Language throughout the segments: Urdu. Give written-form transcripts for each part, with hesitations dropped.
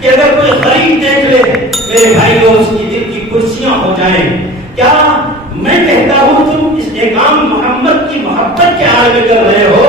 کہ اگر کوئی غریب دیکھ لے میرے بھائیوں اس کی دل کی کرسیاں ہو جائیں. کیا میں کہتا ہوں تم اس ایام محمد کی محبت کے عالم میں کر رہے ہو؟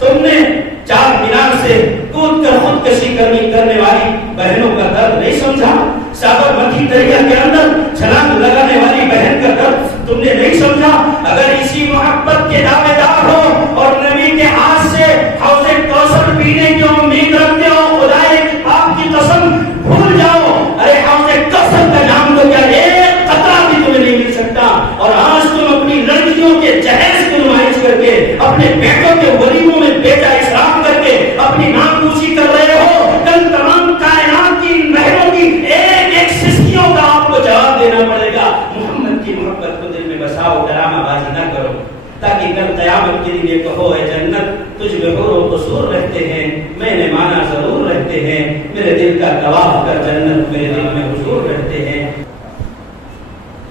تم نے چار مینار سے کود کر خودکشی کرنے والی بہنوں کا درد نہیں سمجھا؟ سابرمتی دریا کے اندر چھلانگ لگانے والی بہن کا درد تم نے نہیں سمجھا؟ اگر اسی محبت کے دعوے دار ہو اور نبی کے ہاتھ سے حوض کوثر پینے کی امید رکھتے ہو، خدائے آپ کی قسم بھول جاؤ. ارے حوض کوثر کا نام تو کیا ایک قطرہ بھی تمہیں نہیں مل سکتا. اور آج تم اپنی لڑکیوں کے جہیز کی نمائش کر کے، اپنے بیٹوں کے ولیموں میں بیٹا اسلام کر کے اپنی ناموسی کر رہے ہو. کل تمام کائنات کی بہنوں کی ایک ایک سسکیوں کا آپ کو جواب دینا پڑے گا. محمد کی محبت کو دل میں بساؤ، ڈرامہ بازی نہ کرو، تاکہ کل قیامت کے لیے کہو اے جنت تجھ میں حور و قصور رہتے ہیں، میں نے مانا ضرور رہتے ہیں، میرے دل کا گواہ کر جنت میرے دل میں حضور رہتے ہیں.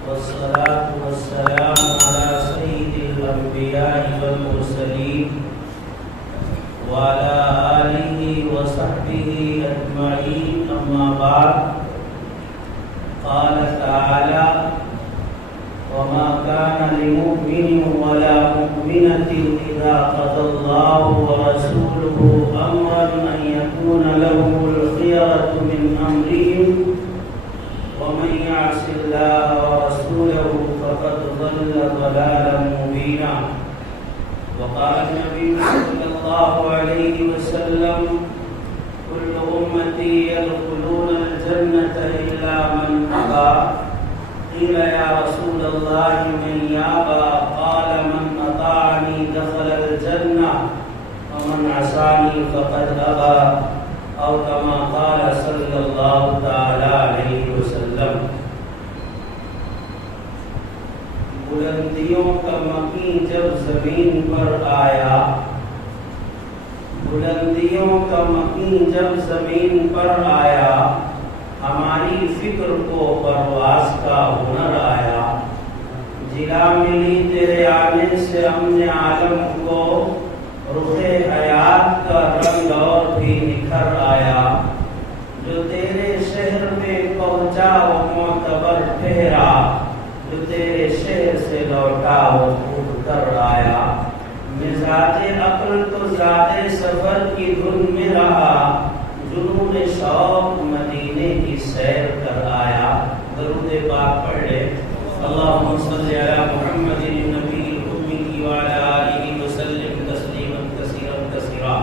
والصلاة والسلام على سيد الأنبياء والمرسلين وعلى آله وصحبه أجمعين. أما بعد، قال تعالى: وما كان لمؤمن ولا مؤمنة إذا قضى الله ورسوله أمرا أن يكون لهم الخيرة من أمرهم ومن يعص الله ورسوله فقد ضل ضلالا مبينا. وقال النبي صلى الله عليه وسلم: كل أمتي يدخلون الجنة إلا من أبى. قيل يا رسول الله من يأبى؟ قال: من أطاعني دخل الجنة ومن عصاني فقد أبى، أو كما قال صلی اللہ تعالی علیہ وسلم. بلندیوں کا مقیم جب زمین پر آیا، بلندیوں کا مقیم جب زمین پر آیا، ہماری فکر کو پرواز کا ہنر آیا. جلا ملی تیرے آنے سے امن عالم کو، رخ حیات کا رنگ اور بھی نکھر آیا. جو تیرے شہر میں پہنچا وہ معتبر ٹھہرا، جو تیرے شہر سے لوٹا وہ خوب کر آیا. مزاج عقل تو زیادہ سفر کی دھن میں رہا، جنون شوق مدینے کی سیر کر آیا. درود پاک پڑھ لے. اللہم صلی علی محمد النبی الأمی وعلی آلہ وسلم تسلیما کثیرا کثیرا.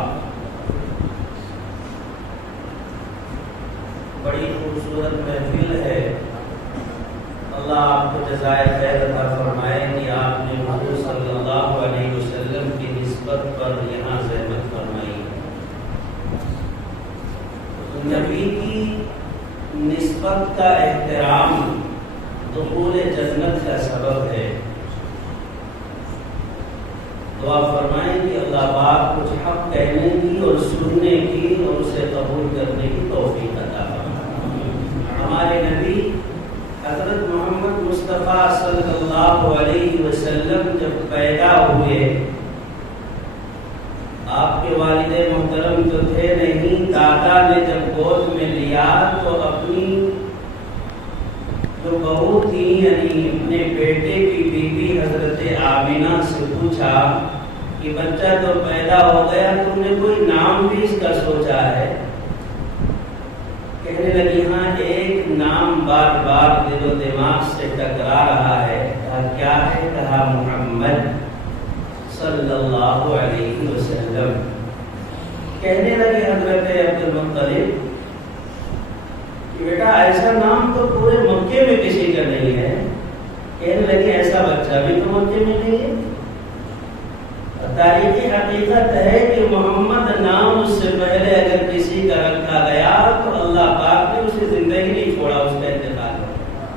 بڑی خوبصورت محفل ہے. اللہ آپ کو جزائے خیر عطا فرمائے کہ آپ نے حضور صلی اللہ علیہ وسلم کی نسبت پر یہاں زحمت فرمائی. نبی کی نسبت کا احترام دخول جنت کا سبب ہے. دعا فرمائیں کہ اللہ پاک کچھ حق کہنے کی اور سننے کی اور اسے قبول کرنے کی توفیق عطا فرمائے. ہمارے نبی حضرت محمد مصطفیٰ صلی اللہ علیہ وسلم جب پیدا ہوئے، آپ کے والد محترم تو تھے نہیں، دادا نے جب گود میں لیا تو اپنی جو بہو تھی یعنی اپنے بیٹے کی بیوی حضرت آمینہ سے پوچھا کہ بچہ تو پیدا ہو گیا، تم نے کوئی نام بھی اس کا سوچا ہے؟ کہنے لگی ہاں ایک نام بار بار دل و دماغ سے ٹکرا رہا ہے. کہا کیا ہے؟ کہا محمد صلی اللہ علیہ وسلم. کہنے لگے حضرت عبد المطلب کہ بیٹا ایسا نام تو پورے مکے میں کسی کا نہیں ہے. کہنے لگے ایسا بچہ بھی تو مکے میں نہیں ہے. تاریخی حقیقت ہے کہ محمد نام اس سے پہلے اگر کسی کا رکھا گیا تو اللہ پاک نے اسے زندگی نہیں چھوڑا، اس کا انتقال ہو گیا.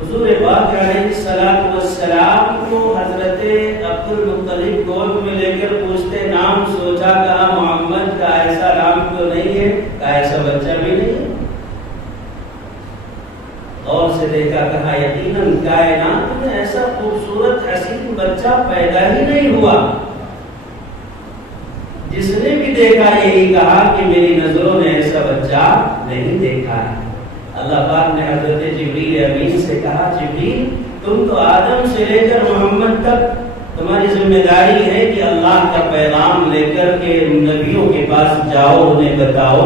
حضور پاک علیہ الصلوۃ والسلام کو حضرت عبد المطلب گود میں لے کر پوچھتے نام سوچا، کہا محمد کا ایسا نام تو نہیں ہے، کا ایسا بچہ بھی نہیں ہے. غور سے دیکھا، کہا یقیناً کائنات میں ایسا خوبصورت حسین بچہ پیدا ہی نہیں ہوا جس نے بھی دیکھا یہی کہا کہ میری نظروں نے ایسا بچہ نہیں دیکھا ہے۔ اللہ پاک نے حضرت جبریل امین سے کہا جبریل تم تو آدم سے لے کر محمد تک تمہاری ذمہ داری ہے کہ اللہ کا پیغام لے کر کے نبیوں کے پاس جاؤ، انہیں بتاؤ،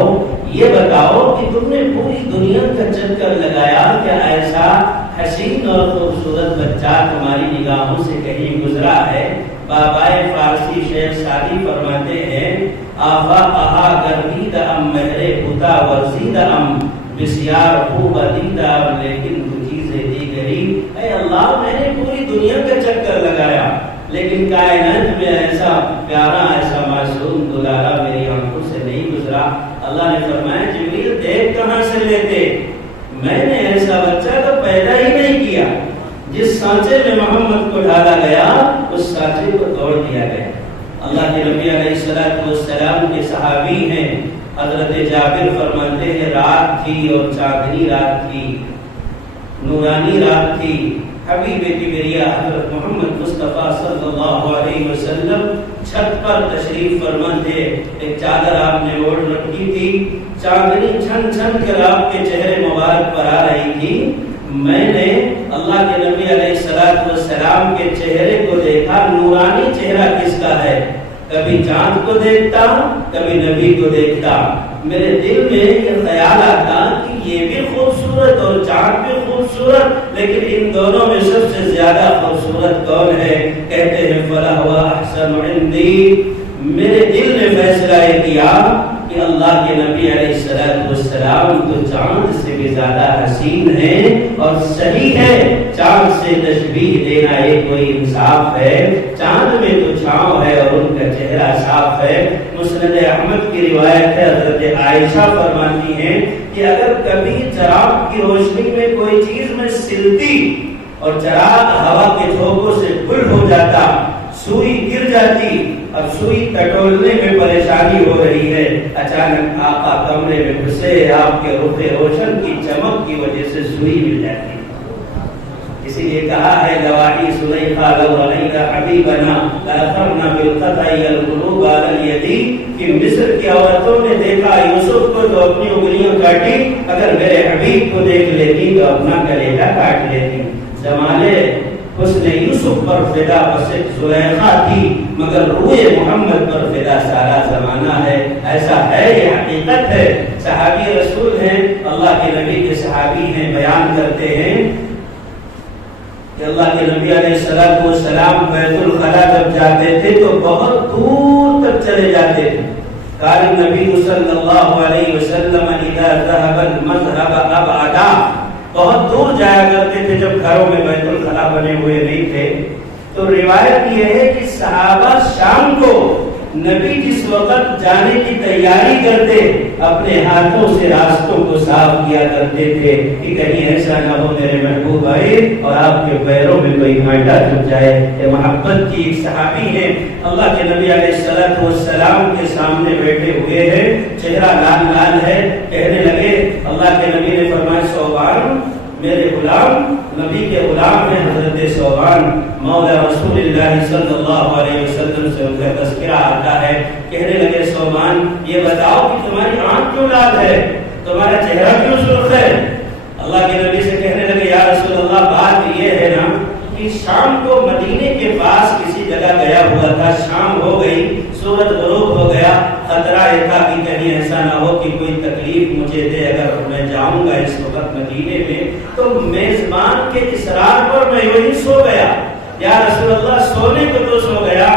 یہ بتاؤ کہ تم نے پوری دنیا کا چکر لگایا، کیا ایسا حسین اور خوبصورت بچہ تمہاری نگاہوں سے کہیں گزرا ہے؟ بابائے فارسی شیخ سعدی فرماتے ہیں آفاقہا گردید ام مہر بتا ورزید ام بسیار خوب دیدہ لیکن تو چیزیں دیگری۔ اے اللہ میں نے پوری دنیا کا چکر لگایا لیکن کائنات میں ایسا پیارا ایسا معصوم دلارا میری آنکھوں سے نہیں گزرا۔ اللہ نے فرمایا جبریل دیکھ کہاں سے لیتے، میں نے ایسا بچہ تو پیدا ہی نہیں کیا۔ جس سانچے میں محمد کو ڈالا گیا اس سانچے کو توڑ دیا گیا۔ اللہ کے نبی علیہ السلام کے صحابی ہیں حضرت جابر فرماتے ہیں رات تھی اور چاندنی رات تھی، نورانی رات تھی، حبیب کبریا حضرت محمد مصطفیٰ صلی اللہ علیہ وسلم چھت پر تشریف فرما تھے، ایک چادر آپ نے اوڑھ رکھی تھی، چاندنی چھن چھن کر آپ کے چہرے مبارک پر آ رہی تھی۔ میں نے اللہ کے نبی علیہ السلام کے چہرے کو دیکھا، نورانی چہرہ کس کا ہے؟ کبھی چاند کو دیکھتا کبھی نبی کو دیکھتا، میرے دل میں یہ خیال آتا کہ یہ بھی خوبصورت اور چاند بھی خوبصورت، لیکن ان دونوں میں سب سے زیادہ خوبصورت کون ہے؟ کہتے ہیں فَلَهُوَ أَحْسَنُ عِنْدِي۔ میرے دل نے فیصلہ کیا کہ اللہ کے نبی علیہ السلام تو چاند سے بھی زیادہ حسین ہیں اور صحیح ہے، چاند سے تشبیہ دینا ایک کوئی انصاف ہے؟ چاند میں تو چھاؤں ہے اور ان کا چہرہ صاف ہے۔ مسند احمد کی روایت ہے، حضرت عائشہ فرماتی ہیں کہ اگر کبھی چراغ کی روشنی میں کوئی چیز میں سلتی اور چراغ ہوا کے جھونکوں سے گل ہو جاتا، سوئی گر جاتی، اب سوئی ٹٹولنے میں پریشانی ہو رہی ہے، اچانک آقا کمرے میں گھسے، آپ کے رخ روشن کی چمک کی وجہ سے سوئی مل جاتی۔ اسی لیے کہا ہے لواحی سلیخا لو رأینا حبیبنا لأثرنا بالقطع القلوب على اليد، کہ مصر کی عورتوں نے دیکھا یوسف کو تو اپنی انگلیاں کاٹی، اگر میرے حبیب کو دیکھ لیتی تو اپنا کلیجہ کاٹ لیتی۔ جمالے حسن یوسف پر فدا بس زلیخا تھی، مگر روح محمد پر فدا سارا زمانہ ہے۔ ایسا ہے، یہ حقیقت ہے۔ صحابی رسول ہیں، اللہ کے نبی کے صحابی ہیں، بیان کرتے ہیں کہ اللہ کے نبی علیہ السلام بیت الخلا جب جاتے تھے تو بہت دور تک چلے جاتے تھے۔ قال النبی صلی اللہ علیہ وسلم اذا ذهب المذهب ابعدا، بہت دور جایا کرتے تھے جب گھروں میں بیت الخلا بنے ہوئے نہیں تھے۔ تو روایت یہ ہے کہ صحابہ شام کو نبی جس وقت جانے کی تیاری کرتے اپنے ہاتھوں سے راستوں کو صاف کیا کرتے تھے کہ کہیں ایسا نہ ہو میرے محبوب آئے اور آپ کے پیروں میں کوئی کانٹا چھپ جائے۔ یہ محبت کی ایک صحابی ہے، اللہ کے نبی علیہ السلام کے سامنے بیٹھے ہوئے ہیں، چہرہ لال لال ہے، کہنے لگے، اللہ کے نبی نے فرمایا صوبان میرے غلام، نبی کے غلام ہیں حضرت صوبان، مولا رسول اللہ صلی اللہ علیہ وسلم سے ان کا تذکرہ آتا ہے۔ کہنے لگے صوبان یہ بتاؤ کہ تمہاری آنکھ کیوں لال ہے، تمہارا چہرہ کیوں سرخ ہے؟ اللہ کے نبی سے کہنے لگے یا رسول اللہ بات یہ ہے نا کہ شام کو مدینے کے پاس کسی جگہ گیا ہوا تھا، شام ہو گئی، سورج غروب ہو گیا، خطرہ یہ تھا کہ کہیں ایسا نہ ہو کہ کوئی تکلیف مجھے دے، اگر میں جاؤں گا اس وقت مدینے میں تو میزبان کے اصرار پر میں یوں ہی سو گیا۔ یا رسول اللہ سونے کو تو سو گیا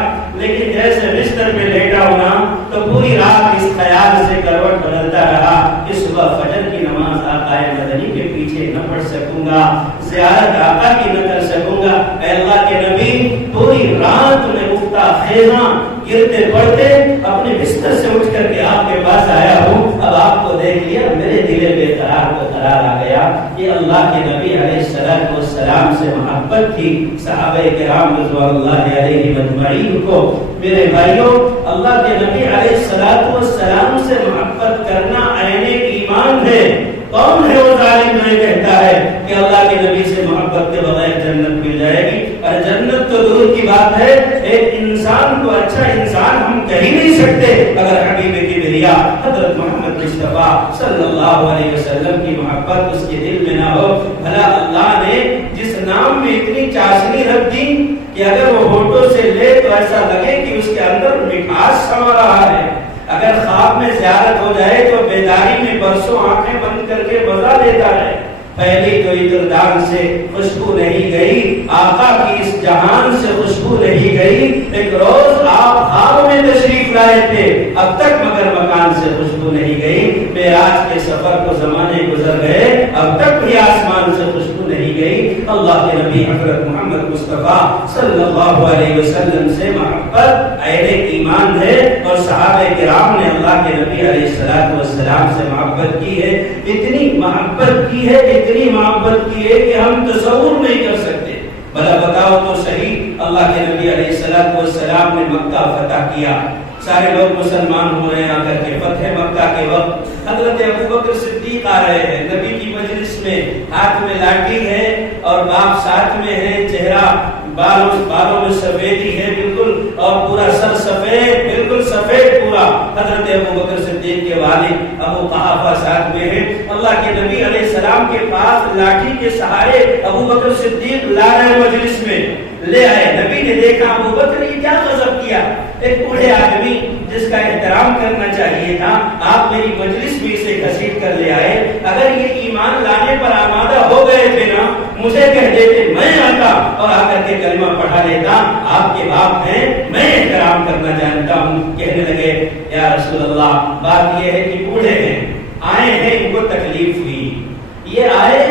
لیکن جیسے بستر میں لیٹا ہونا تو پوری رات اس خیال سے کروٹ بدلتا رہا کہ صبح فجر کی نماز آقا مدنی کے پیچھے نہ پڑھ سکوں گا، زیارت آقا کی نہ کر سکوں گا۔ اے اللہ کے نبی پوری رات میں اٹھتا خیزاں گرتے پڑتے اپنے بستر سے اٹھ کر کے آپ کے پاس آیا ہوں، اب آپ کو دیکھ لیا میرے دل بے قرار کو قرار آ گیا۔ یہ اللہ کے نبی علیہ السلام سے محبت تھی۔ صحابہ کرام رضوان اللہ علیہ مجمعین کو میرے بھائیوں، اللہ کے نبی علیہ السلام سے محبت کرنا عین ایمان ہے۔ کون ہے وہ ظالم جو کہتا ہے کہ اللہ کے نبی سے محبت کے بغیر جنت مل جائے گی؟ اور جنت تو دور کی بات ہے ایک انسان کو اچھا انسان ہم کہہ ہی نہیں سکتے اگر حبیب کبریا حضرت محمد مصطفیٰ صلی اللہ علیہ وسلم کی محبت اس کے دل میں نہ ہو۔ بھلا اللہ نے جس نام میں اتنی چاشنی رکھ دی کہ اگر وہ ہونٹوں سے لے تو ایسا لگے کہ اس کے اندر مٹھاس سما رہا ہے، اگر خواب میں زیارت ہو جائے تو بیداری میں برسوں آنکھیں بند کر کے مزہ لیتا ہے۔ پہلی تو عطردان سے خوشبو نہیں گئی، آقا کی اس جہان سے خوشبو نہیں گئی۔ ایک روز آپ خواب میں تشریف لائے تھے، اب تک مگر مکان سے خوشبو نہیں گئی۔ معراج کے سفر کو زمانے گزر گئے، اب تک بھی آسمان سے خوشبو نہیں گئی۔ اللہ کے نبی حضرت محمد مصطفیٰ صلی اللہ علیہ وسلم سے محبت عین ایمان ہے، اور صحابہ کرام نے اللہ کے نبی علیہ السلام سے محبت کی ہے، اتنی محبت کی ہے، اتنی محبت کی ہے کہ ہم تصور نہیں کر سکتے۔ بھلا بتاؤ تو صحیح، اللہ کے نبی علیہ السلام نے مکہ فتح کیا، سارے لوگ مسلمان ہو رہے ہیں، آ کر کے فتح مکہ کے وقت حضرت ابوبکر صدیق آ رہے ہیں نبی کی مجلس میں، ہاتھ میں لاٹھی ہے اور باپ ساتھ میں ہے، چہرہ بالوں میں سفیدی ہے بالکل، اور پورا سر سفید، بالکل سفید پورا۔ حضرت ابوبکر صدیق کے والد ابو قحافہ ساتھ میں ہے۔ اللہ کے نبی علیہ السلام کے پاس لاٹھی کے سہارے ابوبکر صدیق لا رہے مجلس میں، لے آئے۔ نبی نے دیکھا ابوبکر یہ کیا غضب کیا، ایک بوڑھے آدمی جس کا احترام کرنا چاہیے تھا، آپ میری مجلس میں اسے گھسیٹ کر لے آئے۔ اگر یہ ایمان لانے پر آمادہ ہو گئے تھے نا، مجھے کہہ دیتے، میں آتا اور آ کر کے کلمہ پڑھا لیتا، آپ کے باپ ہیں، میں احترام کرنا جانتا ہوں۔ کہنے لگے یا رسول اللہ، بات یہ ہے کہ بوڑھے ہیں، آئے ہیں، ان کو تکلیف ہوئی، یہ آئے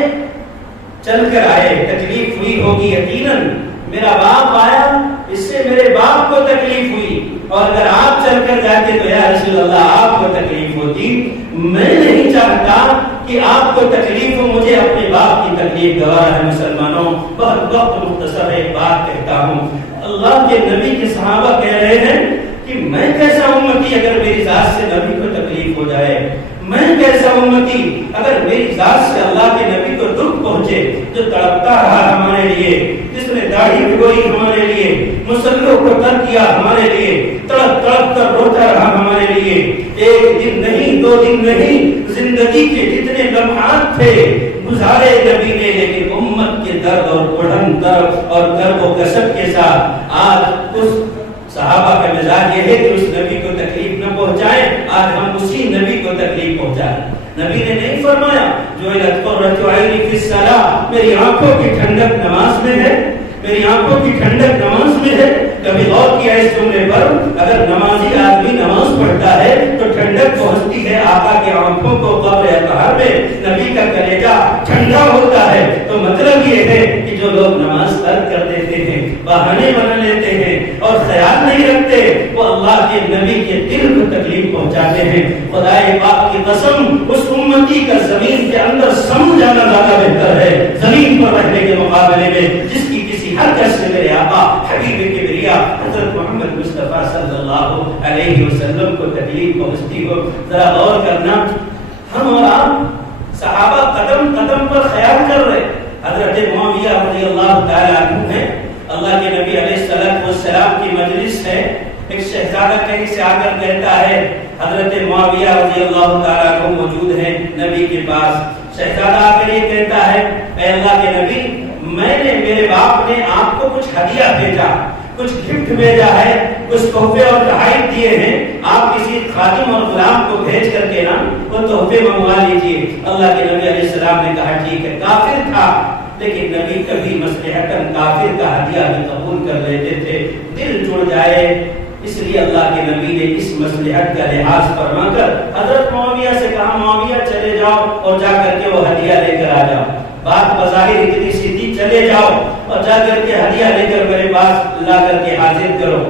چل کر آئے، تکلیف ہوئی ہوگی یقیناً، میرا باپ آیا، اس سے میرے باپ کو تکلیف ہوئی، اور اگر آپ چل کر جاتے تو یا رسول اللہ آپ کو تکلیف ہوتی۔ میں نہیں چاہتا کہ آپ کو تکلیف ہو، مجھے اپنے باپ کی تکلیف گوارا ہے۔ مسلمانوں، بہت وقت مختصر ایک بات کہتا ہوں، اللہ کے نبی کے صحابہ کہہ رہے ہیں کہ میں کیسا امتی اگر میری ذات سے نبی کو تکلیف ہو جائے، میں کیسا امتی اگر میری ذات سے اللہ کے نبی کو دکھ پہنچے، جو تڑپتا رہا ہمارے لیے، جس نے داڑھی بھگوئی ہمارے لیے، مصلوں کو ترک کیا ہمارے لیے، تڑپ تڑپ کر روتا رہا ہمارے لیے، ایک دن نہیں، 2 دن نہیں، زندگی کے جتنے لمحات تھے گزارے نبی نے، لیکن امت کے درد اور بڑھن درد اور درد و کسب کے ساتھ آج اس صحابہ کا مزاج یہ ہے کہ اس نبی کو تکلیف نہ پہنچائیں، آج ہم اسی نبی کو تکلیف پہنچائیں۔ نبی نے نہیں فرمایا جو قرۃ عینی فی الصلاۃ، میری آنکھوں کی ٹھنڈک نماز میں ہے، میری آنکھوں کی ٹھنڈک نماز میں ہے۔ کبھی غور کیا اس جملے پر، اگر نمازی آدمی نماز پڑھتا ہے تو ٹھنڈک پہنچتی ہے آقا کے آنکھوں کو قبر اطہار میں، نبی کا کلیجہ ٹھنڈا ہوتا ہے۔ تو مطلب یہ ہے کہ جو لوگ نماز ترک کر دیتے ہیں، بہانے بنا لیتے ہیں اور خیال نہیں رکھتے، وہ اللہ کے نبی کے دل کو تکلیف پہنچاتے ہیں۔ خدا پاک کی قسم، اس امتی کا زمین کے اندر سم جانا زیادہ بہتر ہے زمین پر رہنے کے مقابلے میں، جس کی کسی حرکت سے میرے آقا حبیب کبریا حضرت محمد مصطفیٰ صلی اللہ علیہ وسلم کو تکلیف پہنچتی ہو۔ ذرا غور کرنا، ہم اور آپ صحابہ قدم قدم پر خیال کر رہے، حضرت معاویہ رضی اللہ تعالی عنہ ہیں، اللہ کے نبی علیہ السلام کی مجلس ہے، ایک شہزادہ کہیں سے آ کر کہتا ہے، حضرت معاویہ رضی اللہ تعالی عنہ موجود ہیں نبی کے پاس، شہزادہ آ کر یہ کہتا ہے، اے اللہ کے نبی، میں نے، میرے باپ نے آپ کو کچھ ہدیہ بھیجا، کچھ گفٹ بھیجا ہے، کچھ تحفے اور تحائف دیے ہیں، آپ کسی خادم اور غلام کو بھیج کر کے نا وہ تحفے منگوا لیجیے۔ اللہ کے نبی علیہ السلام نے کہا ٹھیک ہے، کافر تھا لیکن نبی کبھی مصلحتاً کافر کا ہدیہ بھی قبول کر لیتے تھے، دل جڑ جائے، اس لیے اللہ کے نبی نے اس مصلحت کا لحاظ فرما کر حضرت معاویہ سے کہا، معاویہ چلے جاؤ اور جا کر کے وہ ہدیہ لے کر آ جاؤ۔ بات بظاہر اتنی سیدھی، چلے جاؤ اور جا کر کے ہدیہ لے کر میرے پاس لا کر کے حاضر کرو۔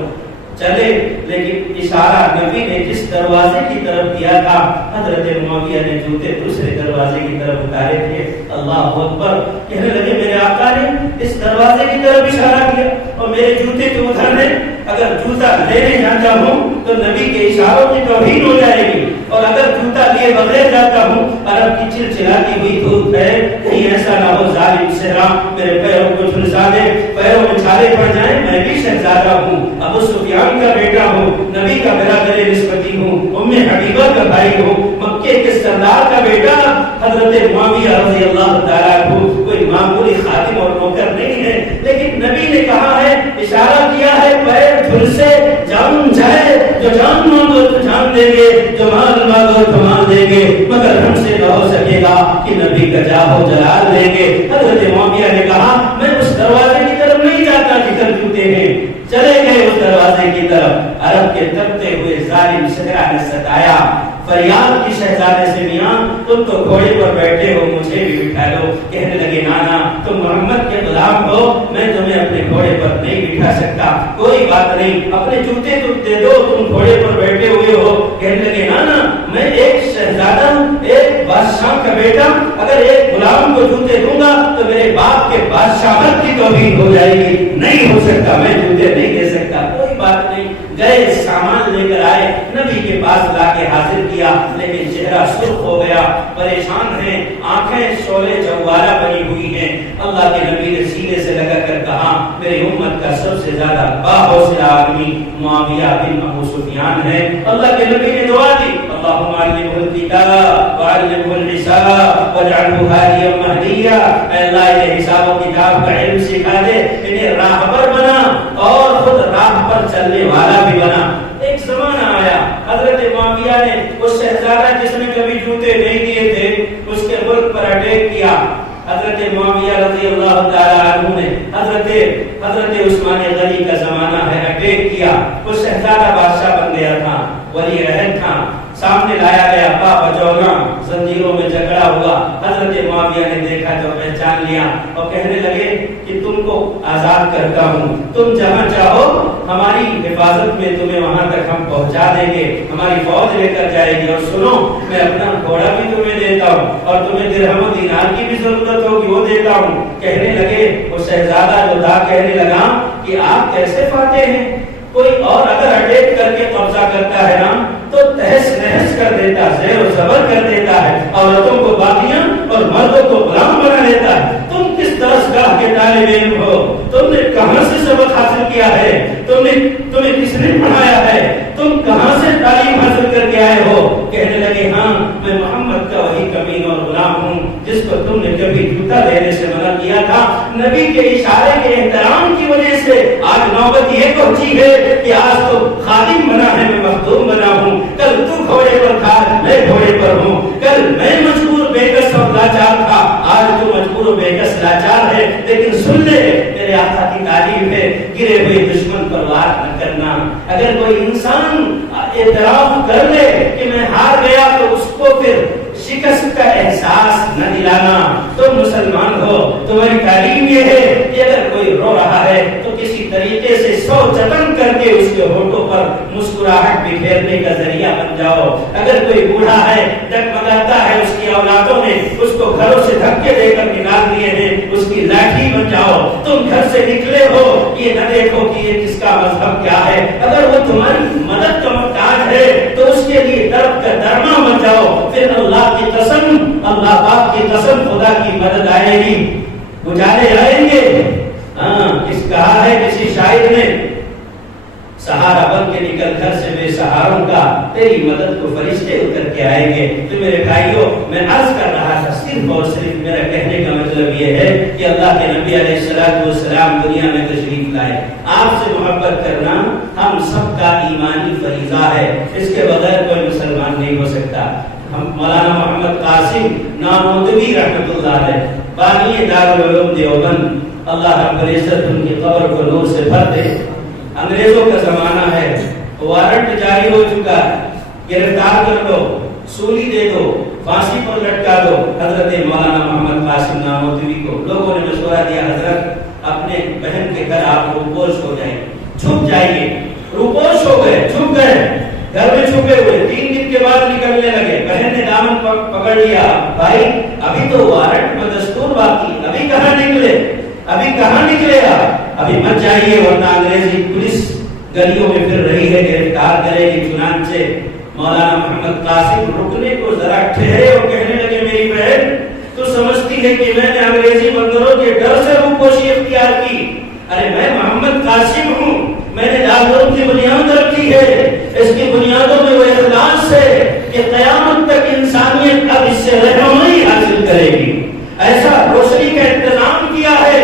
چلے، لیکن اشارہ نبی نے جس دروازے کی طرف کیا تھا، حضرت معاویہ نے جوتے دوسرے دروازے کی طرف اتارے تھے۔ اللہ اکبر، کہنے لگے میرے آقا نے اس دروازے کی طرف اشارہ کیا اور میرے جوتے تو ادھر ہیں، اگر جوتا لینے جاتا ہوں تو نبی کے اشاروں کی توہین ہو جائے گی، اور اگر جوتا لیے بغیر جاتا ہوں، عرب کی چلچلاتی ہوئی دھوپ ہے، کہیں ایسا نہ ہو ظالم صحرا میرے پیروں کو جھلسا دے، پیروں میں چھالے پڑ جائیں، میں بھی شہزادہ ہوں، ابو سفیان کا بیٹا ہوں، نبی کا برادر نسبتی ہوں، ام حبیبہ کا بھائی ہوں، مکے کے سردار کا بیٹا حضرت معاویہ رضی اللہ تعالیٰ عنہ کوئی معمولی خادم اور نوکر نہیں ہے، لیکن نبی نے کہا ہے، اشارہ کیا ہے، پیر دھل سے جان جائے، جو جان مانگو تو جان دیں گے، جو مال مانگو تو مال دیں گے، مگر ہم سے نہ ہو سکے گا کہ نبی کا جاہ و جلال دیں گے۔ حضرت معاویہ نے کہا، میں اس دروازے کی طرف نہیں جاتا جدھر جوتے ہیں، چلے گئے اس دروازے کی طرف۔ عرب کے تپتے ہوئے ظالم صحرا نے ستایا، فریاد کی شہزادے سے، میاں تم تو گھوڑے پر بیٹھے ہو، مجھے بھی بٹھا لو۔ کہنے لگے، نانا تم محمد کے غلام ہو، میں تمہیں اپنے گھوڑے پر نہیں بٹھا سکتا، کوئی بات نہیں، اپنے جوتے تم دے دو، تم گھوڑے پر بیٹھے ہوئے ہو۔ کہنے لگے، نانا میں ایک شہزادہ ہوں، ایک بادشاہ کا بیٹا، اگر ایک غلام کو جوتے دوں گا تو میرے باپ کے بادشاہت کی توہین ہو جائے گی، نہیں ہو سکتا، میں جوتے نہیں دے سکتا۔ کوئی بات نہیں، گئے سامان لے کر آئے، نبی کے پاس لا کے حاضر کیا، لیکن چہرہ سرخ ہو گیا، پریشان ہیں، آنکھیں شعلے جوالہ بنی ہوئی ہیں۔ اللہ کے نبی نے سینے سے لگا کر کہا، میری امت کا سب سے زیادہ باحوصلہ آدمی معاویہ بن ابو سفیان ہے۔ اللہ کے نبی نے دعا دی، اللہم علمہ الکتاب وعلمہ الحساب واجعلہ ہادیا مہدیا، اے اللہ انہیں حساب و کتاب کا علم سکھا دے، انہیں راہبر بنا اور خود راہ پر چلنے والا بھی بنا۔ ایک زمانہ آیا، حضرت معاویہ نے اس شہزادہ جس نے کبھی جوتے نہیں دیے تھے اس کے ملک پر اٹیک کیا۔ حضرت معاویہ رضی اللہ تعالیٰ عنہ نے حضرت عثمان غنی کا زمانہ ہے، اٹیک کیا۔ وہ شہزادہ بادشاہ بن گیا تھا، ولی عہد تھا، سامنے لایا گیا، بجونا زنجیروں میں جھگڑا ہوا۔ حضرت معاویہ نے دیکھا تو پہچان لیا اور کہنے لگے کہ تم کو آزاد کرتا ہوں، تم جہاں چاہو ہماری حفاظت میں تمہیں وہاں تک ہم پہنچا دیں گے، ہماری فوج لے کر جائے گی، اور سنو میں اپنا گھوڑا بھی تمہیں دیتا ہوں اور تمہیں درہم و دینار کی بھی ضرورت ہوگی وہ دیتا ہوں۔ کہنے لگے، وہ شہزادہ جو تھا کہنے لگا کہ آپ کیسے فاتح ہیں؟ کوئی اور اگر اٹیک کر کے قبضہ کرتا ہے نا تو تہس نہس کر دیتا، زیر و زبر کر دیتا ہے، عورتوں کو باغیاں اور مردوں کو غلام بنا دیتا ہے۔ تم کس درسگاہ کے طالب علم ہو؟ تم نے کہاں سے سبق حاصل کیا ہے؟ تمہیں کس نے پڑھایا ہے؟ تم کہاں سے تعلیم حاصل کر کے آئے ہو؟ کہنے لگے، ہاں میں محمد کا وہی کمین اور غلام ہوں جس کو تم نے کبھی جوتا دینے سے منع کیا تھا۔ نبی کے اشارے کے احترام کی وجہ سے آج نوبت یہ پہنچی ہے کہ آج تو خادم بنا ہے، میں مخدوم بنا ہوں، کل تو گھوڑے پر تھا میں گھوڑے پر ہوں، کل میں مجبور بےکس اور لاچار تھا آج تو مجبور و بےکس لاچار ہے۔ لیکن سن لے، میرے آقا کی تعلیم ہے، گرے ہوئے دشمن پر وار نہ کرنا۔ اگر کوئی انسان اعتراف کر لے کہ میں ہار گیا تو اس کو پھر شکست کا احساس نہ دلانا۔ تم مسلمان ہو، تمہاری تعلیم یہ ہے کہ اگر کوئی رو رہا ہے تو کسی طریقے سے سو جتن کر کے اس کے ہونٹوں پر مسکراہٹ بکھیرنے کا ذریعہ بن جاؤ۔ اگر کوئی بوڑھا ہے، ڈگمگاتا ہے، اس کی اولادوں نے اس کو گھروں سے دھکے دے کر نکال دیے ہیں، اس کی لاٹھی بن جاؤ۔ تم گھر سے نکلے ہو، یہ نہ دیکھو کہ یہ کس کا مذہب کیا ہے، اگر وہ تمہاری مدد کا محتاج ہے تو اس کے لیے درد کا درما بن جاؤ۔ پھر اللہ کی قسم، اللہ پاک کی قسم، خدا کی مدد آئے گی، اجالے آئیں گے۔ کس کہا ہے کسی شاعر نے، سہارا بن کے نکل گھر سے بے سہاروں کا، تیری مدد کو فرشتے اتر کے آئیں گے۔ تو میرے بھائیوں، میں عرض کر رہا تھا، صرف اور صرف میرا کہنے کا مطلب یہ ہے کہ اللہ کے نبی علیہ السلام دنیا میں تشریف لائے۔ آپ سے محبت کرنا ہم سب کا ایمانی فریضہ ہے، اس کے بغیر کوئی مسلمان نہیں ہو سکتا۔ ہم مولانا محمد قاسم نانوتوی رحمۃ اللہ علیہ، بانی دارالعلوم دیوبند، اللہ رب العزت ان کی قبر کو نور سے بھر دے۔ انگریزوں کا زمانہ ہے، وارنٹ جاری ہو چکا ہے، گرفتار کر دو، سولی دے دو، پھانسی پر لٹکا دو حضرت مولانا محمد قاسم نانوتوی کو۔ لوگوں نے مشورہ دیا، حضرت اپنے بہن کے گھر آپ روپوش ہو جائیں، چھپ جائیے۔ روپوش ہو گئے، چھپ گئے، گھر میں چھپے ہوئے، 3 دن کے بعد نکلنے لگے۔ بہن نے دامن پکڑ لیا، بھائی ابھی تو وارنٹ میں دستور باقی، ابھی کہاں نکلے، ابھی کہاں نکلے آپ، ابھی مت جائیے ورنہ انگریزی پولیس گلیوں میں پھر رہی ہے، گرفتار کرے گی۔ چنانچہ مولانا محمد قاسم رکنے کو ذرا ٹھہرے اور کہنے لگے، میری بہن تو سمجھتی ہے کہ میں نے انگریزی بندروں کے ڈر سے روپوشی اختیار کی، ارے میں محمد قاسم ہوں، میں نے دارالعلوم کی بنیاد رکھی ہے، اس کی بنیادوں میں وہ اخلاص ہے کہ قیامت تک انسانیت اب اس سے رہنمائی حاصل کرے گی۔ ایسا روشنی کا انتظام کیا ہے،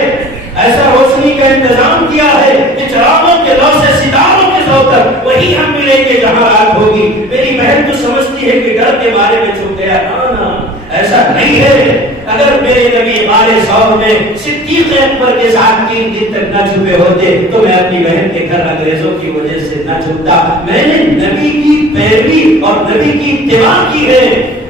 ایسا روشنی کا انتظام کیا ہے کہ چراغوں کے لو سے ستاروں کے لو تک وہی ہم ملیں گے جہاں رات ہوگی۔ میری بہن تو سمجھتی ہے کہ ڈر کے بارے میں چھپ گیا، نا ایسا نہیں ہے۔ اگر میرے نبی بارے سور میں صدیق اکبر کے ساتھ 3 دن تک نہ چھپے ہوتے تو میں اپنی بہن کے گھر انگریزوں کی وجہ سے نہ چھپتا۔ میں نے نبی کی پیروی اور نبی کی اتباع کی ہے،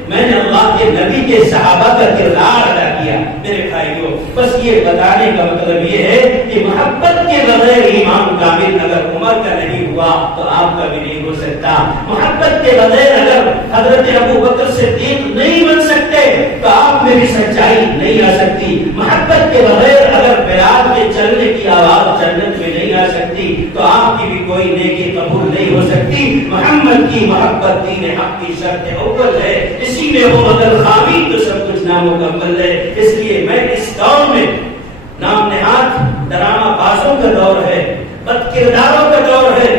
میں نے اللہ کے نبی کے صحابہ کا کردار ادا کیا۔ میرے بھائیوں، بس یہ بتانے کا مطلب یہ ہے کہ محبت کے بغیر ایمان کامل اگر عمر کا نہیں ہوا تو آپ کا بھی نہیں ہو سکتا۔ محبت کے بغیر اگر حضرت ابو بکر صدیق نہیں بن سکتے تو آپ میں بھی سچائی نہیں آ سکتی۔ محبت کے بغیر اگر بلال کے چلنے کی آواز جنت میں نہیں آ سکتی تو آپ کی بھی کوئی نیکی قبول نہیں ہو سکتی۔ محمد کی محبت دین حق کی شرط اول ہے، اسی میں ہو اگر خامی تو سب کچھ نامکمل ہے۔ اس لیے میں اس دور میں نام نہاد ڈرامہ بازوں کا دور ہے، بد کرداروں کا دور ہے۔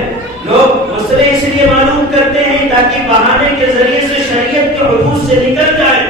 لوگ مسئلے اس لیے معلوم کرتے ہیں تاکہ بہانے کے ذریعے سے شریعت کے حدود سے نکل جائے۔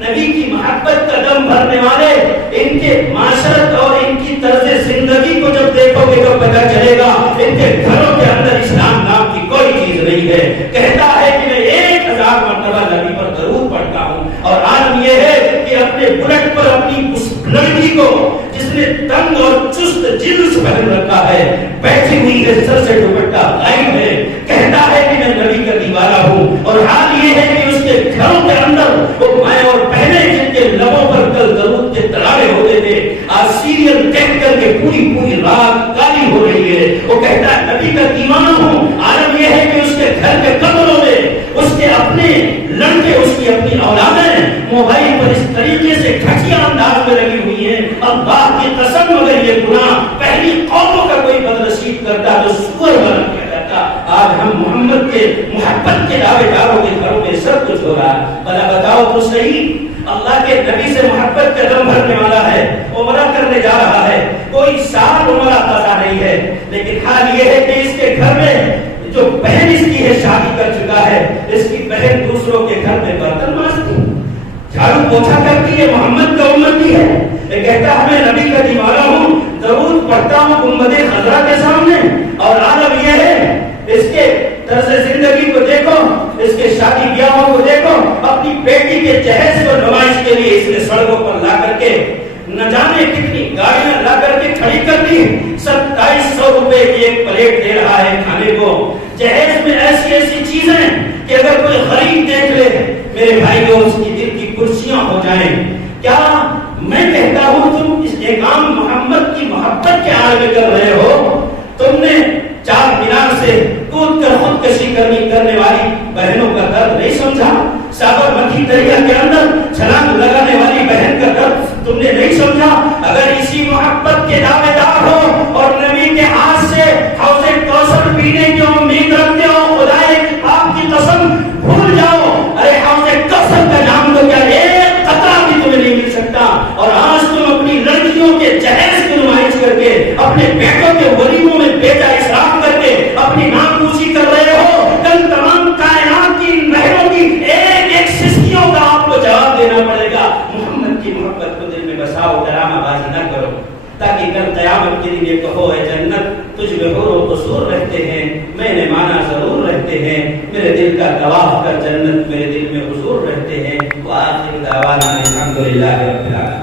نبی کی محبت کا دم بھرنے والے ان کے معاشرت اور ان کی طرز زندگی کو جب دیکھو گے تو پتہ چلے گا ان کے گھروں کے اندر اسلام نام کی کوئی چیز نہیں ہے۔ کہتا ہے کہ میں 1000 مرتبہ نبی پر درود پڑھتا ہوں، اور عالم یہ ہے کہ اپنے بلٹ پر اپنی اس لڑکی کو جس نے تنگ اور چست جنس پہن رکھا ہے بیٹھی ہوئی ہے، سر سے دوپٹہ غائب ہے، کہتا ہے کہ میں نبی کا دیوانہ ہوں، اور حال یہ ہے کہ اس کے گھروں کے اندر وہ مائیں اور بہنیں جن کے لبوں پر کل درود کے ترارے ہوتے تھے آج سیریل دیکھ کر کے پوری رات کالی ہو رہی ہے۔ وہ کہتا ہے نبی کا دیوانہ ہوں۔ عالم یہ ہے کہ اس کے گھر کے قبروں میں اس کے اپنے لڑکے، اس کی اپنی اولادیں موبائل پر اس طریقے سے گھٹیا انداز میں لگی ہوئی ہیں۔ اللہ کی قسم اگر یہ گناہ پہلی قوموں کا کوئی بدنصیب کرتا تو سور بنا کیا جاتا۔ آج ہم محمد کے محبت کے دعوے داروں کے گھروں میں سب کچھ ہو رہا ہے۔ بلا بتاؤ تو صحیح، اللہ کے نبی سے محبت کا دم بھرنے والا ہے، عمرہ کرنے جا رہا ہے، کوئی سال عمرہ قضا نہیں ہے، لیکن حال یہ ہے کہ اس کے گھر میں جو بہن اس کی ہے شادی کر چکا ہے، اس کی بہن دوسروں کے گھر میں برتن مانجتی، جھاڑو پوچھا کرتی ہے، محمد کا امتی ہے۔ یہ کہتا ہے میں نبی کا دیوانہ ہوں، درود پڑھتا ہوں گنبد خضرا کے سامنے، اور عالم یہ ہے اس کے طرز زندگی کو دیکھو، اس کے شادی بیاہوں کو دیکھو، اپنی بیٹی کے جہیز کو نمائش کے لیے اس نے سڑکوں پر لا کر کے نہ جانے کتنی گاڑیاں لا کر کے کھڑی کر دی، 2700 روپے کی ایک پلیٹ دے رہا ہے کھانے کو۔ جہیز میں ایسی چیزیں کہ اگر کوئی غریب دیکھ لے میرے بھائیوں اس کی دل کی کرسیاں ہو جائیں۔ کیا میں کہتا ہوں تم اس کام محمد کی محبت کے آڑ میں کر رہے ہو؟ تم نے 4 مینار سے کود کر خودکشی کرنے والی بہنوں کا درد نہیں سمجھا؟ سابرمتی دریا کے اندر چھلانگ لگانے والی بہن کا درد تم نے نہیں سمجھا؟ اگر اسی محبت کے دعوے دار ہو اور نبی کے ہاتھ سے حوض کوثر پینے کی امید رکھتے ہو، خدائے آپ کی قسم بھول جاؤ، ارے حوض کوثر کا نام تو کیا ایک قطرہ بھی تمہیں نہیں مل سکتا۔ اور آج تم اپنی لڑکیوں کے جہیز کی نمائش کر کے، اپنے بیٹوں کے ولیموں میں بیٹا اسراف کر کے اپنی ناموسی کر رہے ہو۔ کل تمام کائنات کی نہروں کی ایک سسکیوں کا آپ کو جواب دینا پڑے گا۔ محمد کی محبت کو دل میں بساؤ، ڈرامہ بازی نہ کرو، تاکہ کل قیامت کے دن یہ کہو اے جنت تجھ میں حور و قصور رہتے ہیں، میں نے مانا ضرور رہتے ہیں، میرے دل کا گواہ کر جنت میرے دل میں حضور رہتے ہیں۔ وآخر دعوانا الحمدللہ رب العالمین۔